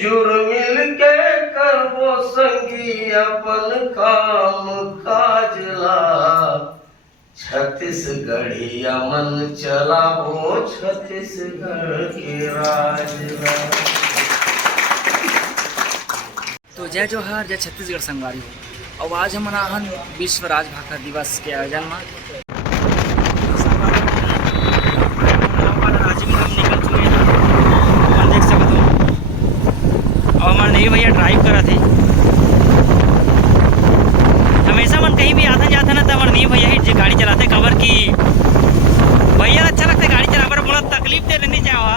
जुड़ मिल के करबो संगी अपन काम काजला, छत्तीसगढ़िया मन चलाबो छत्तीसगढ़ के राजला। तो जय जोहार, जय छत्तीसगढ़ संगवारी हो। और आज हम मनाहन विश्व राजभाषा दिवस के आयोजन में राज्य में हम निकल चुके हैं। अपन देख सकते हो और हमारे नहीं भैया ड्राइव करा थे। हमेशा मन कहीं भी आता जाता ना तो हमारे नहीं भैया ही गाड़ी चलाते कवर की भैया अच्छा लगता है गाड़ी चला पर बड़ा तकलीफ दे नहीं चाहा।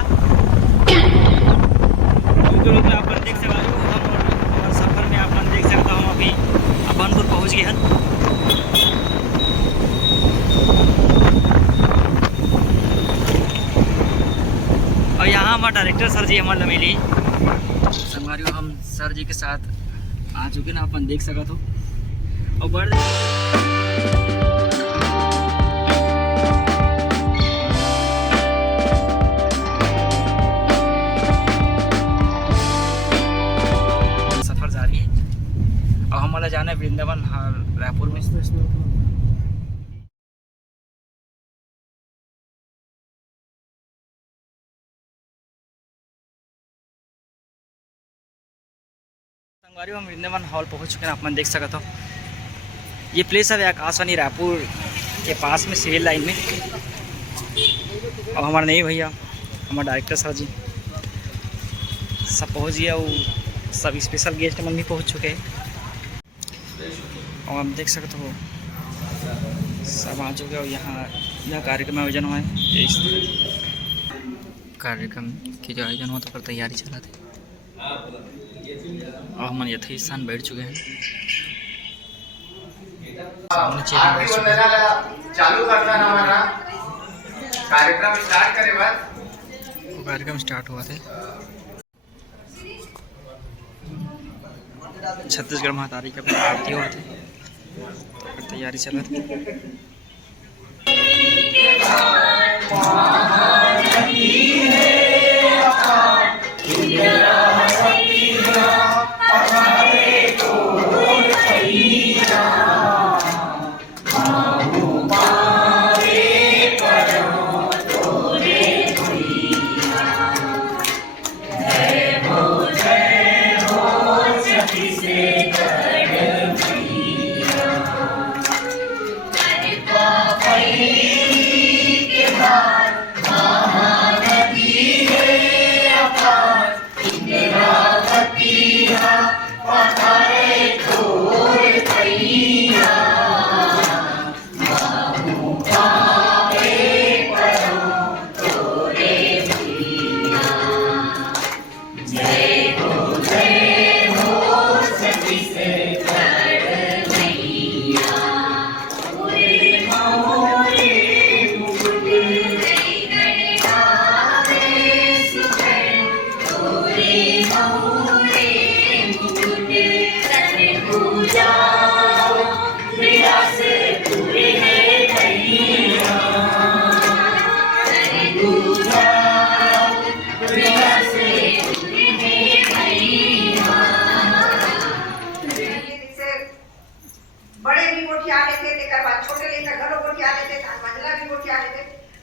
अपन देख सकते हो हम सफर में अपन देख सकते हो हम अभी अभनपुर पहुंच गए हैं। और यहाँ हमारे डायरेक्टर सर जी हमारे मिली संगवारी हम सर जी के साथ आ चुके ना अपन देख सकते हो। और बड़ सफर जारी है और हमारा जाना है वृंदावन रायपुर में। संगवारी हम वृंदावन हॉल पहुंच चुके हैं। अपन देख सकते हो ये प्लेस है आकाशवाणी रायपुर के पास में सिविल लाइन में। और हमारे नहीं भैया हमारे डायरेक्टर सर जी सब पहुंच गया। वो सब स्पेशल गेस्ट मन भी पहुंच चुके हैं और आप देख सकते हो सब आ चुके हो। यहाँ यह कार्यक्रम आयोजन हुआ है। इस कार्यक्रम की जो आयोजन हुआ तो पर तैयारी चला थे और हम यथास्थान स्थान बैठ चुके हैं। सामने चेयर बैठ चुके हैं। चालू करता है हमारा कार्यक्रम स्टार्ट करे बाद कार्यक्रम स्टार्ट हुआ थे। छत्तीसगढ़ महातारी का आरती हुआ थे तो तैयारी चला थी। बड़े भी गोठिया लेते तेकर बाद छोटे लेकर घरों गोठिया लेते धान मंजला भी गोठिया लेते।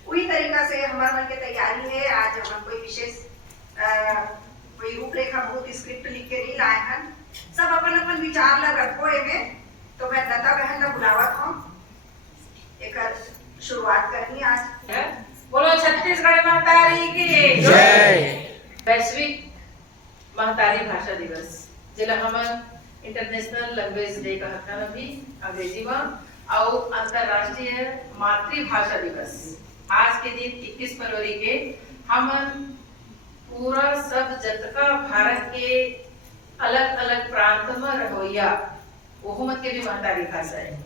वही तरीका से हमारे मन के तैयारी है। आज हम कोई विशेष कोई रूपरेखा बहुत स्क्रिप्ट लिख के नहीं लाए हैं। सब अपन अपन विचार ला रखो एमे। तो मैं लता बहन ने बुलावत हूँ एक शुरुआत करनी आज। बोलो छत्तीसगढ़ महतारी की जय। वैश्विक महतारी भाषा दिवस जिला हम इंटरनेशनल लैंग्वेज डे का हथन अभी अंग्रेजी में और अंतरराष्ट्रीय मातृभाषा दिवस आज के दिन 21 फरवरी के हम पूरा सब जतका भारत के अलग अलग प्रांत में रहोया वो मत के भी महतारी भाषा है।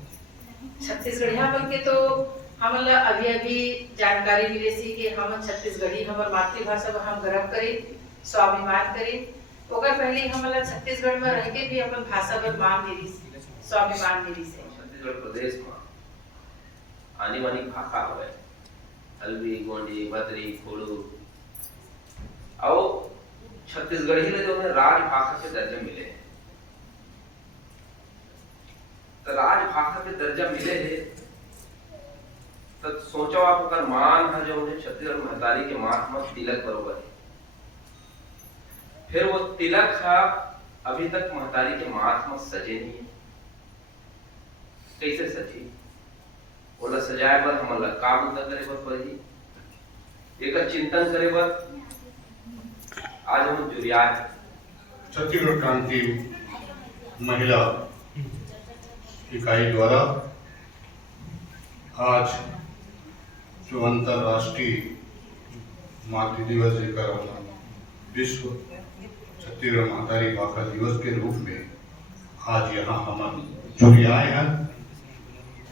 छत्तीसगढ़िया मन के तो हम अभी अभी जानकारी मिले सी कि हम छत्तीसगढ़ी हमार मातृभाषा में हम गर्व करें स्वाभिमान करें। ओकर पहले हमला छत्तीसगढ़ में रह के भी अपन भाषा पर मान मिली स्वाभिमान मिली से। छत्तीसगढ़ प्रदेश में आने वाली भाषा है हल्बी गोंडी बदरी खोड़ू और छत्तीसगढ़ी ले जो राजभाषा के दर्जा मिले हैं। तो राजभाषा के दर्जा मिले है तो सोचो आप अगर मान है जो उन्हें छत्तीसगढ़ महतारी के माथ में तिलक बरोबर है, फिर वो तिलक है अभी तक महतारी के माथ में सजे नहीं है। कैसे सजी? बोला सजाए पर हम काम न करे बर पड़ी, एक चिंतन करे बर आज हम जुरिया है। छत्तीसगढ़ क्रांति महिला इकाई द्वारा आज जो अंतर्राष्ट्रीय मातृ दिवस लेकर विश्व छत्तीसगढ़ महतारी भाषा दिवस के रूप में आज यहाँ हम जुड़ आए हैं।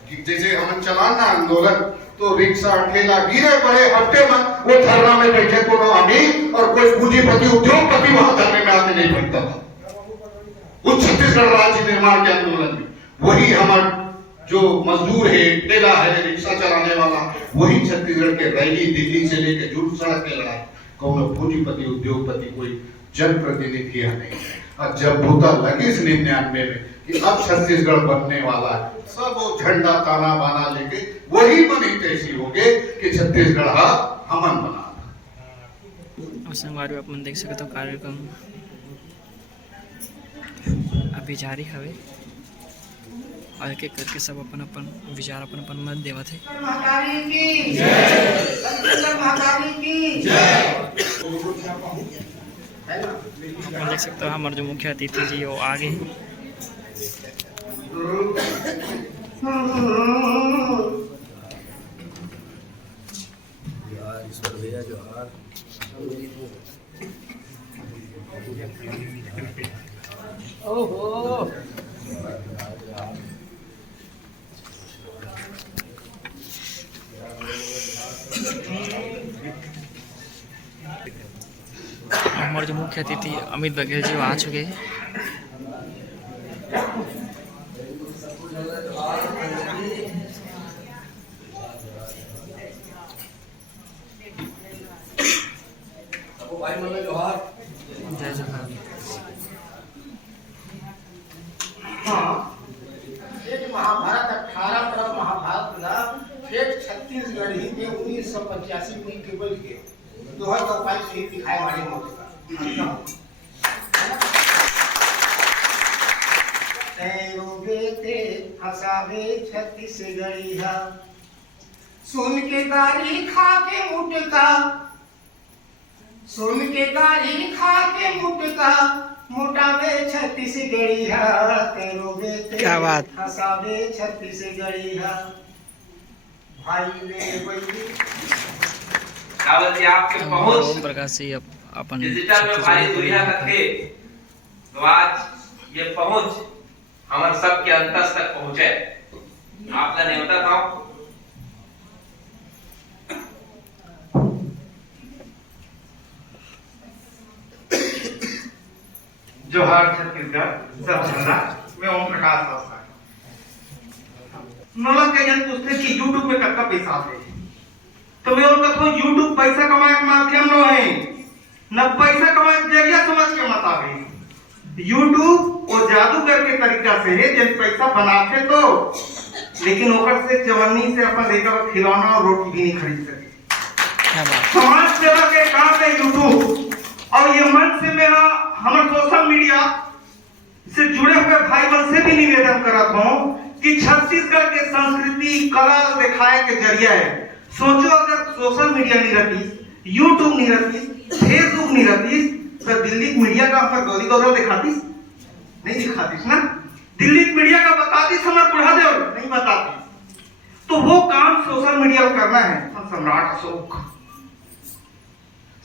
कि जैसे हम चलाना आंदोलन तो रिक्शा ठेला गिरे पड़े हफ्ते में वो धरना में बैठे कोनो अमीर और कोई पूंजीपति उद्योगपति वहां धरने में आके नहीं बैठता था। उस छत्तीसगढ़ राज्य निर्माण के आंदोलन में वही हमारे जो मजदूर है, ठेला है, रिक्शा चलाने वाला, वही छत्तीसगढ़ के रैली दिल्ली से लेकर जुट सड़क के लड़ाई कोनो पूंजीपति उद्योगपति कोई जनप्रतिनिधि है नहीं। और जब भूता लगी 99 में कि अब छत्तीसगढ़ बनने वाला है, सब वो झंडा ताना बाना लेके वही बनी तैसी हो गए कि छत्तीसगढ़ हमन बना। संगवारी अपन देख सकते हो कार्यक्रम अभी जारी हवे और एक एक करके सब अपन अपन विचार अपन अपन मत देवत है। महतारी की जय, छत्तीसगढ़ महतारी की जय। अपन देख सकते हो हमारे जो मुख्य अतिथि जी वो आगे हैं। ईश्वर भैया जोहार। ओहो हमारे जो मुख्य अतिथि अमित बघेल जी वो आ चुके हैं। जय जोहार। हाँ, एक महाभारत 18 परम महाभारत ना एक छत्तीसगढ़ ही में 1985 में केवल के दोहर का उपाय से दिखाए वाले मौके का बेटे फसावे छत्तीसगढ़ी है, सुन के गारी खा के मुटका, सुन के गारी खा के मुटका, मोटावे छत्तीसगढ़ी है, तेरो बेटे क्या बात, फसावे छत्तीसगढ़ी है। भाई ने वही रावल जी आपके पहुंच ओम प्रकाश जी अपन डिजिटल में भारी दुनिया तक है, तो आज ये पहुंच हमारे सबके अंतस तक पहुंचे। आपका न्योता था जोहार छत्तीसगढ़ सब झंडा मैं ओम प्रकाश साहब नौलख के जन पूछते कि YouTube में कब पैसा आते तो मैं उनका तो YouTube पैसा कमाए के माध्यम न है, न पैसा कमाए के जरिया समझ के मत आवे। YouTube वो जादूगर के तरीका से है जन पैसा बनाते तो, लेकिन ओकर से जवानी से अपन लेकर खिलौना और रोटी भी नहीं खरीद सके। समाज सेवा के काम है YouTube, और ये मंच से मेरा हमारे सोशल मीडिया से जुड़े हुए भाई बहन से भी निवेदन करता हूँ कि छत्तीसगढ़ के संस्कृति कला दिखाए के जरिया है। सोचो अगर सोशल मीडिया नहीं रहती, यूट्यूब नहीं रहती, फेसबुक नहीं रहती, तो दिल्ली मीडिया का अपना गौरी गौरव दिखातीस नहीं दिखातीस ना, दिल्ली मीडिया का बतातीस हमारे बुढ़ा देव नहीं बताती। तो वो काम सोशल मीडिया को करना है। सम्राट अशोक,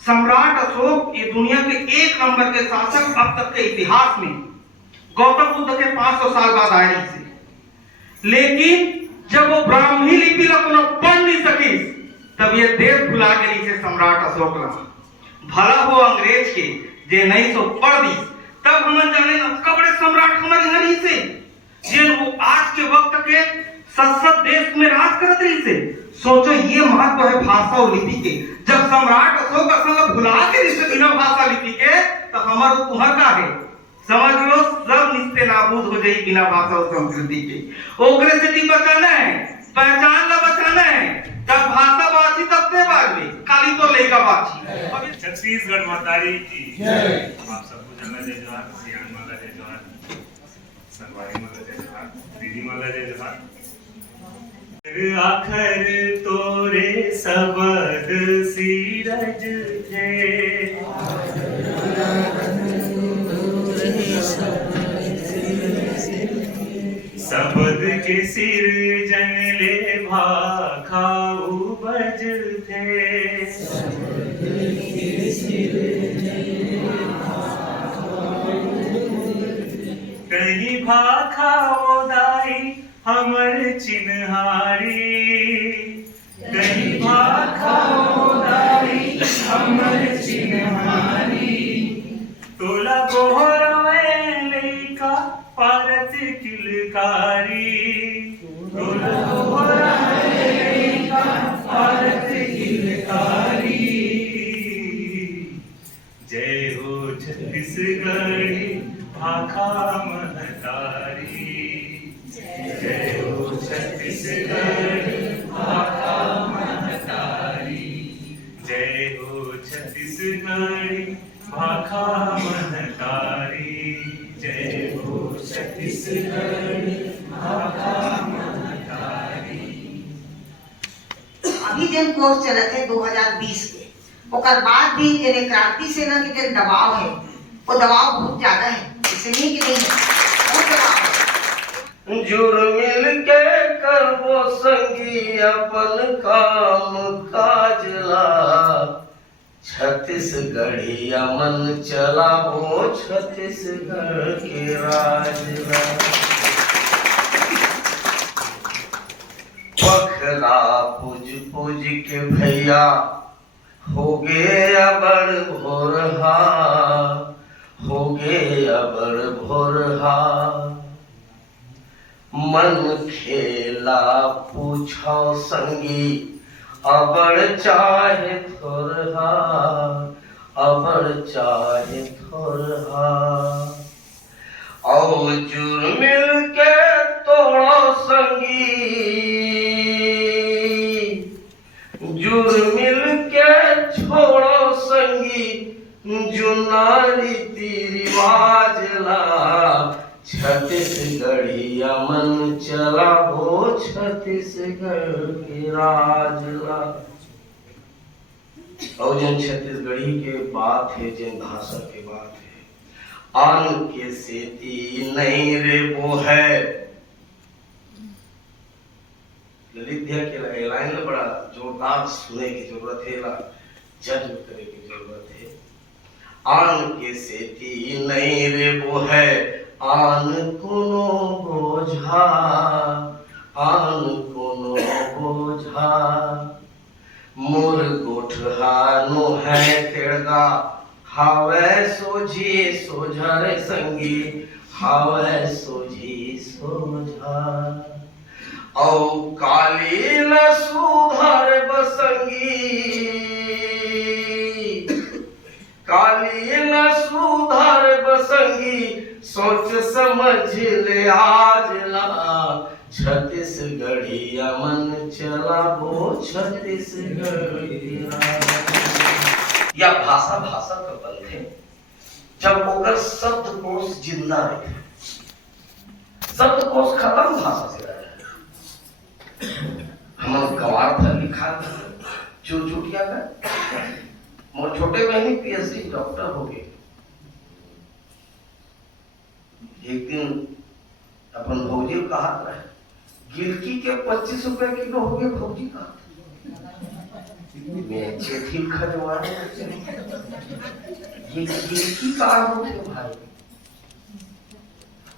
सम्राट अशोक ये दुनिया के 1 नंबर के शासक अब तक के इतिहास में, गौतम बुद्ध के 500 साल बाद आए से, लेकिन जब वो ब्राह्मी लिपि ला पढ़ नहीं सकी तब ये देश भुला गई से सम्राट अशोक ला। भला हो अंग्रेज के जे नहीं सो पढ़ दी, तब हम जाने कबड़े सम्राट हमारे हरी से जे वो आज के वक्त के सत देश में राज करत रही से। सोचो ये महत्व है भाषा और लिपि के। जब सम्राट अशोक असंग भुला के रिश्ते बिना भाषा लिपि के तो हमार तुम्हार का है समझ लो सब निस्ते नाबूद हो जाई बिना भाषा और संस्कृति के। ओकरे से ती बचाना है, पहचान ला बचाना है। जब भाषा बाची तब ते बाजी खाली तो लेगा बाची। छत्तीसगढ़ महतारी की आप सबको जाना जय जोहार, सियान माला जय जोहार, संगवारी माला जय जोहार, दीदी माला जय जोहार। आखर तोरे सबद सीरज थे, सबद के सिर जन ले भाखा उपज थे। कहीं भाखा ओदाई हमर चिन्हारी, कहीं भाखा ओदाई हमर चिन्हारी। तोला बोहरवे लइका पारत किलकारी, तोला बोहरवे लइका पारत किलकारी। जय हो छत्तीसगढ़ी भाखा महतारी, जय हो छत्तीसगढ़ भाखा महतारी, जय हो छत्तीसगढ़ भाखा महतारी, जय हो छत्तीसगढ़ भाखा महतारी। अभी जन कोर्स चलत है 2020 के, ओकर बाद भी जने क्रांति सेना के जन दबाव है वो दबाव बहुत ज्यादा है, इसलिए कि नहीं है बहुत दबाव है। जुर्मिल के करबो संगी अपन काम काजला, छत्तीसगढ़ी अमन चलाबो छत्तीसगढ़ के राजला। पखला पूज पूज के भैया हो गे अबड़ भोरहा, हो गे अबड़ भोरहा। मन खेला पूछो संगी अबड़ चाहे थोरहा, अबड़ चाहे थोरहा। और जुर्मिल के तोड़ो संगी, जुर्मिल के छोड़ो संगी, जुना रीति रिवाज ला। छत्तीसगढ़ी अमन चला हो छत्तीसगढ़ के राजला। और जन छत्तीसगढ़ी के बात है, जन भाषा के बात है। आन के सेती नहीं रे वो है, ललित भैया के लाइन में बड़ा जोरदार सुने की जरूरत है, जज करे की जरूरत है। आन के सेती नहीं रे वो है, आन कोनो बोझा, आन कोनो बोझा। मोर गोठहानो है तेड़गा, हावे सोझी सोझर संगी, हावे सोझी सोझा। औ काली न सुधर बसंगी, काली न सुधर बसंगी। सोच समझ ले आज ला, छत्तीसगढ़ी अमन चला वो छत्तीसगढ़। या भाषा भाषा का बंध है जब ओकर शब्दकोश जिंदा रहे। शब्दकोश खत्म भाषा से रहे। हम गवार था लिखा चूर चूटिया का। मोर छोटे बहनी पीएचडी डॉक्टर हो गए। एक दिन अपन भौजी कहा रहे, गिलकी के 25 रुपए किलो हो गए। भौजी कहा मैं चेठी खजवाने, ये गिलकी का हो गए भाई।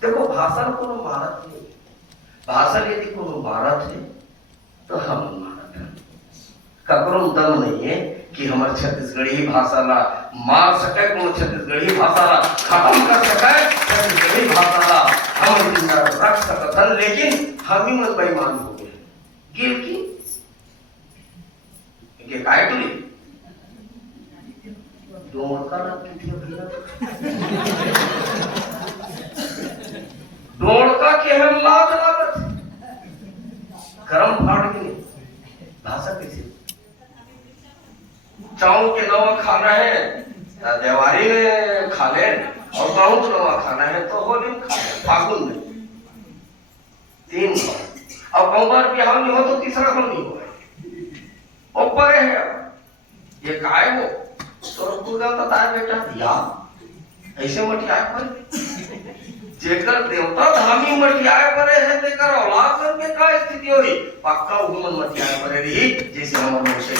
देखो भाषा को मारत नहीं, भाषा यदि को मारत है तो हम मारत है। ककरो दम नहीं है कि हमारे छत्तीसगढ़ी भाषा ला मार सके, को छत्तीसगढ़ी भाषा ला खत्म कर सके। छत्तीसगढ़ी भाषा ला हम जिंदा रख सकता सन, लेकिन हम ही मन बेईमान हो गए। गिर की ये काय टुली डोंका किती भैया डोंका के हम लाज लागत गरम फाड़ के भाषा कैसे चाऊ के नवा खाना है देवारी में खा ले और बहुत नवा खाना है तो होली में खा ले, फागुन में 3 बार और बार बिहार में हो तो तीसरा बार नहीं हो ऊपर है ये काय हो तो पूरा बताया बेटा या ऐसे मटियाए पर जेकर देवता धामी मटियाए पर है तेकर औलाद के का स्थिति होई पक्का उमन मटियाए पर रही जैसे हमर मनुष्य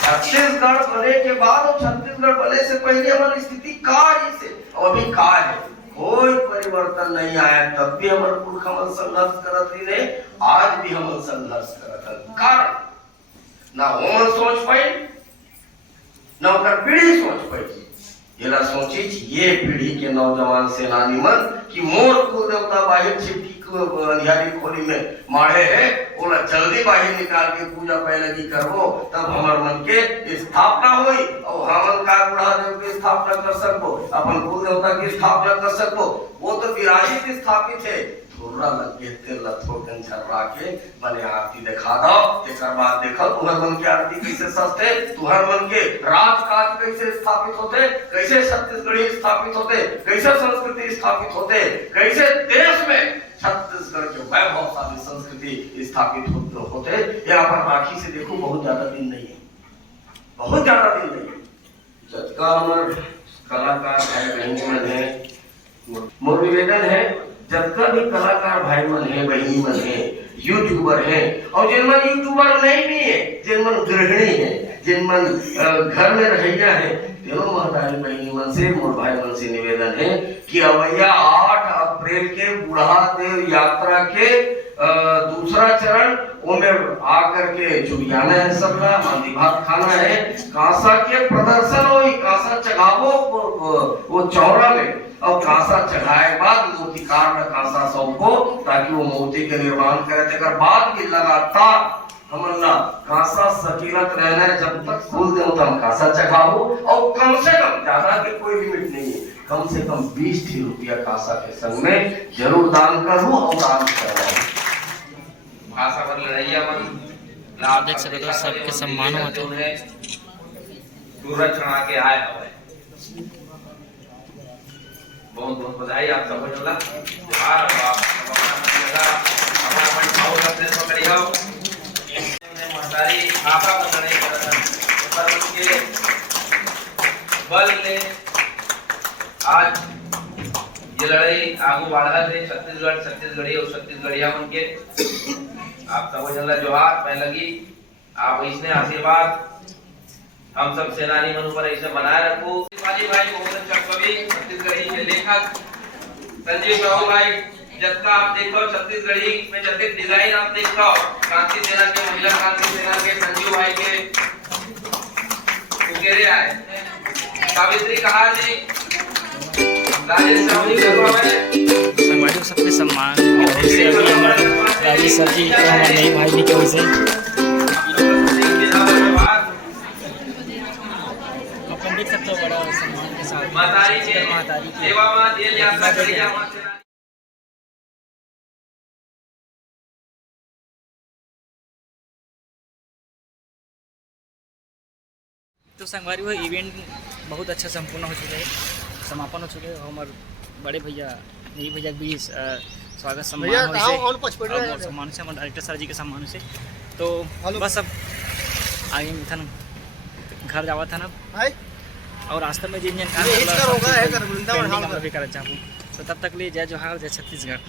छत्तीसगढ़ बने के बाद और छत्तीसगढ़ बने से पहले हमारी स्थिति का से और अभी का है कोई परिवर्तन नहीं आया। तब भी हमारे पुरख हमन संघर्ष करत ही रहे, आज भी हम संघर्ष करत हैं। कारण ना वो सोच पाई ना उनका पीढ़ी सोच पाई। येला सोची ये पीढ़ी के नौजवान सेनानी मन कि मोर कुल देवता बाहिर छिपकी अंधियारी खोली में मारे है ओला जल्दी बाहर निकाल के पूजा पहले करबो तब हमार मन के स्थापना हुई और हमन का बुढ़ा देव की स्थापना कर सकबो अपन कुल देवता की स्थापना कर सकबो। वो तो विराजित स्थापित है थोड़ा लगे तेल लथोकन छर्रा के मने आरती दिखा दो तेकर बाद देखो तुहर मन की आरती कैसे सस्ते तुहर मन के राजकाज कैसे स्थापित होते कैसे छत्तीसगढ़ी स्थापित होते कैसे संस्कृति स्थापित होते कैसे देश में छत्तीसगढ़ के वैभवशाली संस्कृति स्थापित होते। यहाँ पर राखी से देखो बहुत ज्यादा दिन नहीं है, बहुत ज्यादा दिन नहीं है। जतका हमार कलाकार भाई बहन मन है मोर निवेदन है जतका भी कलाकार भाई मन है बहनी मन है यूट्यूबर है और जिन मन यूट्यूबर नहीं भी है जिन मन गृहिणी है जिन मन घर में रहिया है तीनों महतारी बहनी मन से मोर भाई मन से निवेदन है कि अवैया 8 अप्रैल के बुढ़ा देव यात्रा के दूसरा चरण उनमें आकर के चुरियाना है सबका मांदी भात खाना है कांसा के प्रदर्शन हो कांसा चढ़ावो वो चौरा में और कांसा चढ़ाए बाद मूर्तिकार में कांसा सौंपो ताकि वो मूर्ति के निर्माण करे तेकर बाद भी लगातार हमला कांसा सकीलत रहना है जब तक फूल दे तब कांसा चढ़ाओ और कम से कम ज्यादा के कोई लिमिट नहीं है कम से कम 20 रुपया कांसा के संग में जरूर दान करो और दान करवाओ। भाषा पर लड़ाइया मन आप देख सकते हो सबके सम्मान होते हैं सूरज चढ़ा के आए हवे बहुत बहुत बधाई आप सबको जोला जोहार बाप अपना मन भाव अपने तो करियो महतारी आपा को लड़ाई करत पर उनके बल ने आज ये लड़ाई आगू बढ़ा थे छत्तीसगढ़ी और छत्तीसगढ़िया मन के आप सबको जोला जोहार पहलगी आप इसने आशीर्वाद हम सब सेनानी मन पर ऐसे बनाए रखो। शिवाजी भाई बहुत अच्छा कवि छत्तीसगढ़ी के लेखक संजीव राव भाई जब आप देखो छत्तीसगढ़ी में जब डिजाइन आप देखो क्रांति सेना के महिला क्रांति सेना के संजीव भाई के उकेरे आए सावित्री कहा जी राजेश साहनी समाज सबके सम्मान राजेश सर जी हमारे नई भाई भी की वजह से देख सकते हो बड़ा सम्मान के साथ मातारी के सेवा में जेल यात्रा करिया तो संगवारी वो इवेंट बहुत अच्छा संपूर्ण हो चुका है समापन हो चुके हैं हमारे बड़े भैया नई भैया भी स्वागत सम्मान से हमारे डायरेक्टर सर जी के सम्मान से तो बस अब आगे मिथन घर जावा था ना और रास्ते में जिन भी करना चाहूँ तो तब तक लिए जय जोहार जय छत्तीसगढ़।